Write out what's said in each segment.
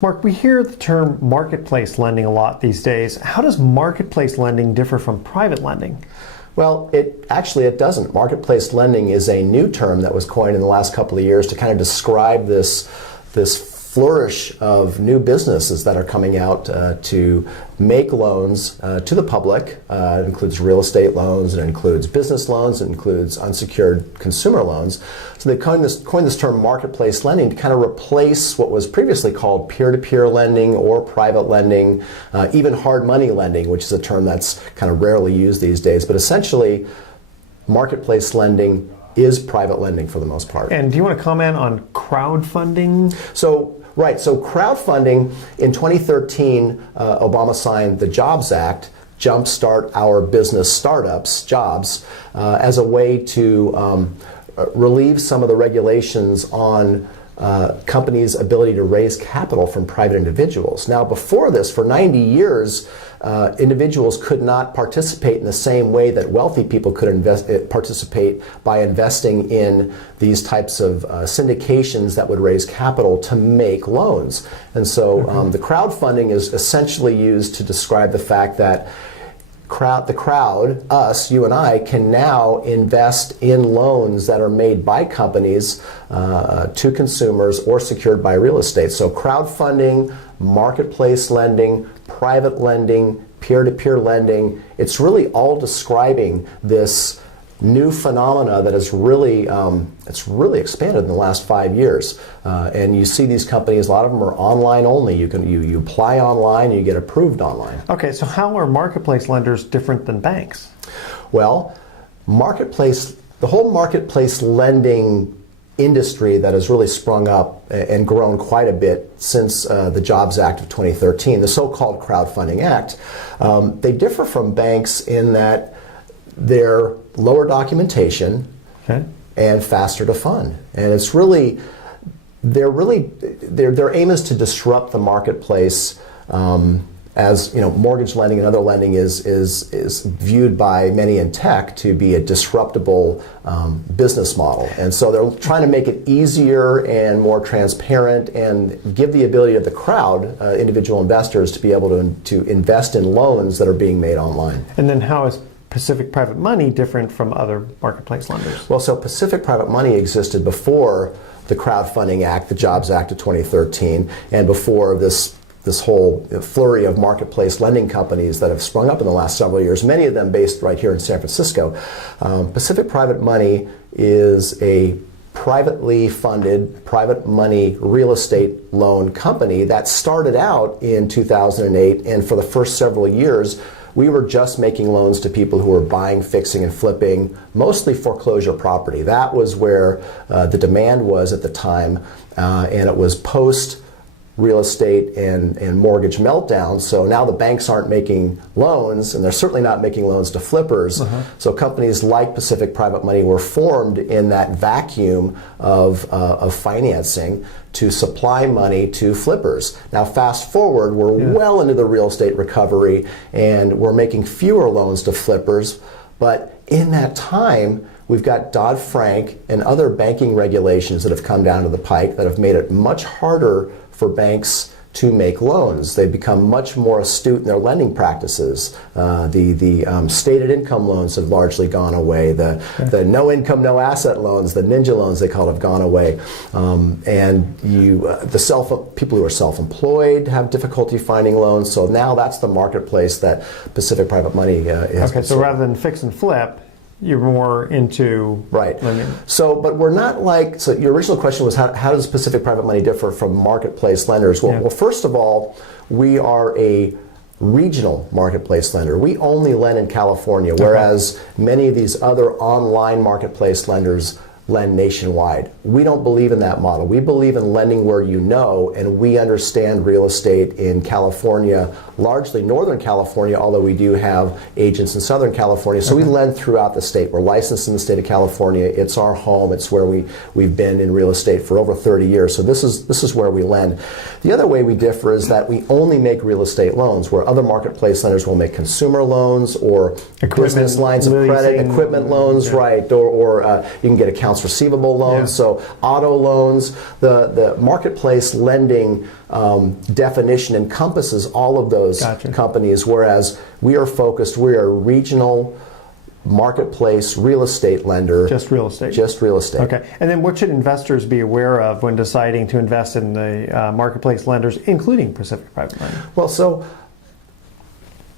Mark, we hear the term marketplace lending a lot these days. How does marketplace lending differ from private lending? Well, it doesn't. Marketplace lending is a new term that was coined in the last couple of years to kind of describe this flourish of new businesses that are coming out to make loans to the public. It includes real estate loans, it includes business loans, it includes unsecured consumer loans. So they coined this term marketplace lending to kind of replace what was previously called peer-to-peer lending or private lending, even hard money lending, which is a term that's kind of rarely used these days. But essentially, marketplace lending is private lending for the most part. And do you want to comment on crowdfunding? So crowdfunding, in 2013, Obama signed the Jobs Act, jumpstart our business startups, jobs, as a way to relieve some of the regulations on companies' ability to raise capital from private individuals. Now, before this, for 90 years, individuals could not participate in the same way that wealthy people could participate by investing in these types of syndications that would raise capital to make loans. And so the crowdfunding is essentially used to describe the fact that the crowd, us, you and I, can now invest in loans that are made by companies to consumers or secured by real estate. So crowdfunding, marketplace lending, private lending, peer-to-peer lending, it's really all describing this new phenomena that has really expanded in the last 5 years. And you see these companies, a lot of them are online only. You apply online, you get approved online. Okay, so how are marketplace lenders different than banks? Well, the whole marketplace lending industry that has really sprung up and grown quite a bit since the Jobs Act of 2013, the so-called Crowdfunding Act, they differ from banks in that they're lower documentation and faster to fund. And it's really, their aim is to disrupt the marketplace. As you know, mortgage lending and other lending is viewed by many in tech to be a disruptable business model. And so they're trying to make it easier and more transparent and give the ability of the crowd, individual investors, to be able to invest in loans that are being made online. And then how is Pacific Private Money different from other marketplace lenders? Well, so Pacific Private Money existed before the Crowdfunding Act, the Jobs Act of 2013, and before this whole flurry of marketplace lending companies that have sprung up in the last several years, many of them based right here in San Francisco. Pacific Private Money is a privately funded, private money real estate loan company that started out in 2008, and for the first several years, we were just making loans to people who were buying, fixing, and flipping, mostly foreclosure property. That was where the demand was at the time, and it was post real estate and mortgage meltdown. So now the banks aren't making loans, and they're certainly not making loans to flippers. So companies like Pacific Private Money were formed in that vacuum of financing to supply money to flippers. Now fast forward, we're well into the real estate recovery, and we're making fewer loans to flippers. But in that time, we've got Dodd-Frank and other banking regulations that have come down to the pike that have made it much harder for banks to make loans. They've become much more astute in their lending practices. The stated income loans have largely gone away. The no income, no asset loans, the ninja loans they call it, have gone away. And people who are self-employed have difficulty finding loans. So now that's the marketplace that Pacific Private Money is. Okay, so rather than fix and flip, you're more into lending. But we're not like, so your original question was how does Pacific Private Money differ from marketplace lenders? Well, first of all, we are a regional marketplace lender. We only lend in California, whereas many of these other online marketplace lenders lend nationwide. We don't believe in that model. We believe in lending where you know, and we understand real estate in California, largely Northern California, although we do have agents in Southern California. So we lend throughout the state. We're licensed in the state of California. It's our home. It's where we've been in real estate for over 30 years. So this is where we lend. The other way we differ is that we only make real estate loans, where other marketplace lenders will make consumer loans or business lines of credit, equipment loans, or you can get accounts accounts receivable loans, so auto loans. The marketplace lending definition encompasses all of those companies, whereas we are a regional marketplace real estate lender. Just real estate. Just real estate. Okay. And then what should investors be aware of when deciding to invest in the marketplace lenders, including Pacific Private Lending? Well, so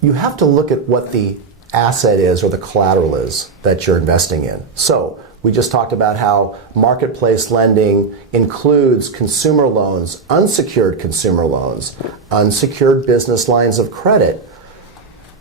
you have to look at what the asset is or the collateral is that you're investing in. So we just talked about how marketplace lending includes consumer loans, unsecured consumer loans, unsecured business lines of credit.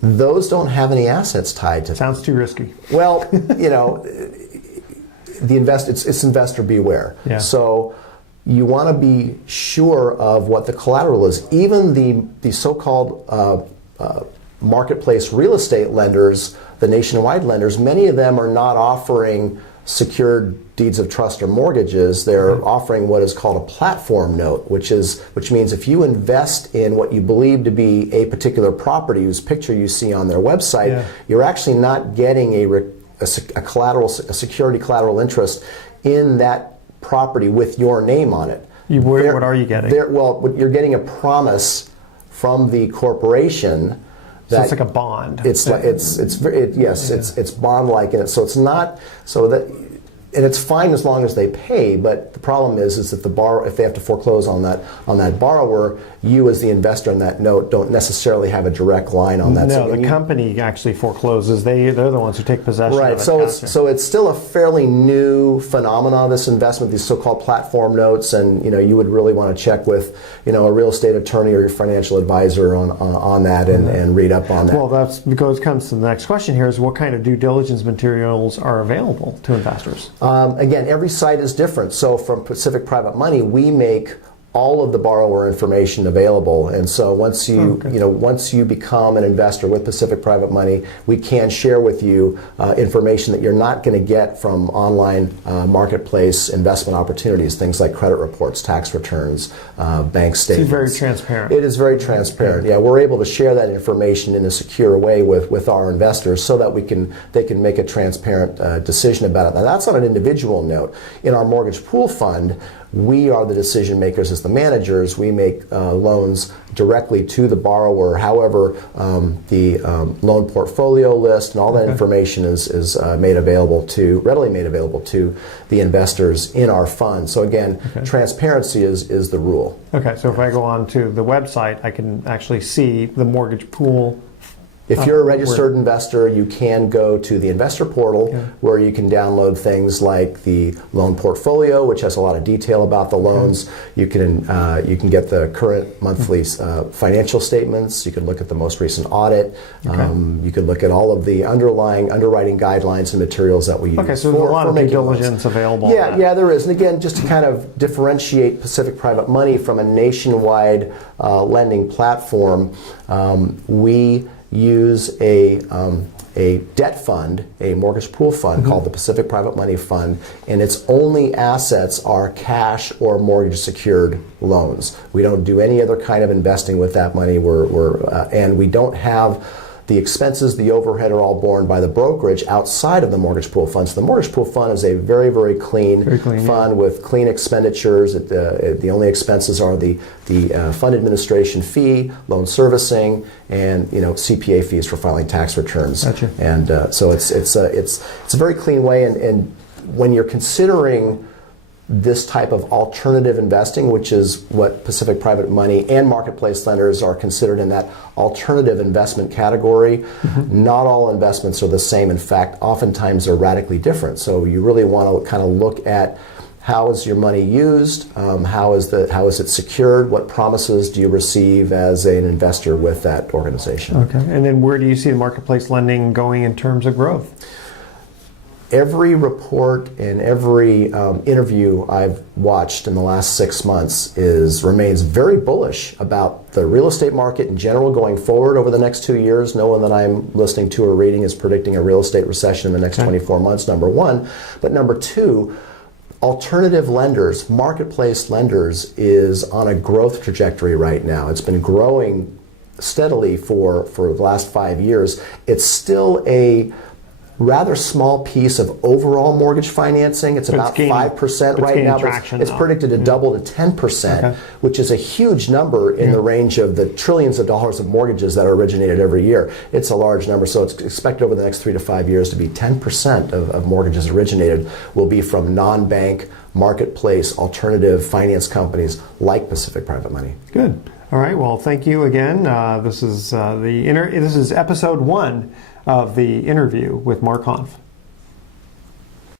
Those don't have any assets tied to them. Sounds too risky. Well, it's investor beware. Yeah. So you want to be sure of what the collateral is. Even the so-called marketplace real estate lenders, the nationwide lenders, many of them are not offering secured deeds of trust or mortgages. They're offering what is called a platform note, which means if you invest in what you believe to be a particular property whose picture you see on their website, you're actually not getting a security collateral interest in that property with your name on it. What are you getting? Well, you're getting a promise from the corporation. So it's like a bond. It's bond-like, and so it's not so that, and it's fine as long as they pay. But the problem is that if they have to foreclose on that borrower, you as the investor in that note don't necessarily have a direct line on that. No, the company actually forecloses. They're the ones who take possession. Right. Of it. So it's still a fairly new phenomenon, this investment, these so-called platform notes, and you would really want to check with a real estate attorney or your financial advisor on that and read up on that. Well, that's because it comes to the next question here: is what kind of due diligence materials are available to investors? Again, every site is different. So from Pacific Private Money, we make all of the borrower information available, and so once you become an investor with Pacific Private Money, we can share with you information that you're not going to get from online marketplace investment opportunities, things like credit reports, tax returns, bank statements. It's very transparent. It is very transparent. Yeah, we're able to share that information in a secure way with our investors so that they can make a transparent decision about it. Now, that's on an individual note. In our mortgage pool fund, we are the decision makers as the managers. We make loans directly to the borrower. However, the loan portfolio list and all that information is readily made available to the investors in our fund. So again, transparency is the rule. Okay, so if I go on to the website, I can actually see the mortgage pool. If you're a registered investor, you can go to the investor portal where you can download things like the loan portfolio, which has a lot of detail about the loans. You can get the current monthly financial statements. You can look at the most recent audit. You can look at all of the underlying underwriting guidelines and materials that we use. Okay, so there's a lot of due diligence available. Yeah, there is. And again, just to kind of differentiate Pacific Private Money from a nationwide lending platform, we use a debt fund, a mortgage pool fund called the Pacific Private Money Fund, and its only assets are cash or mortgage secured loans. We don't do any other kind of investing with that money. And we don't have the expenses, the overhead are all borne by the brokerage outside of the mortgage pool fund. So the mortgage pool fund is a very, very clean fund with clean expenditures. The only expenses are the fund administration fee, loan servicing, and CPA fees for filing tax returns. Gotcha. And so it's a very clean way. And when you're considering this type of alternative investing, which is what Pacific Private Money and marketplace lenders are considered in that alternative investment category. Not all investments are the same. In fact, oftentimes they're radically different. So you really want to kind of look at how is your money used, how is it secured, what promises do you receive as an investor with that organization. Okay, and then where do you see the marketplace lending going in terms of growth? Every report and every interview I've watched in the last 6 months remains very bullish about the real estate market in general going forward over the next 2 years. No one that I'm listening to or reading is predicting a real estate recession in the next 24 months, number one. But number two, alternative lenders, marketplace lenders, is on a growth trajectory right now. It's been growing steadily for the last 5 years. It's still a rather small piece of overall mortgage financing. It's about 5% right now. It's predicted to double to 10%, which is a huge number in the range of the trillions of dollars of mortgages that are originated every year. It's a large number, so it's expected over the next 3 to 5 years to be 10% of mortgages originated will be from non-bank, marketplace, alternative finance companies like Pacific Private Money. Good. All right. Well, thank you again. This is episode 1 of the interview with Mark Hanf.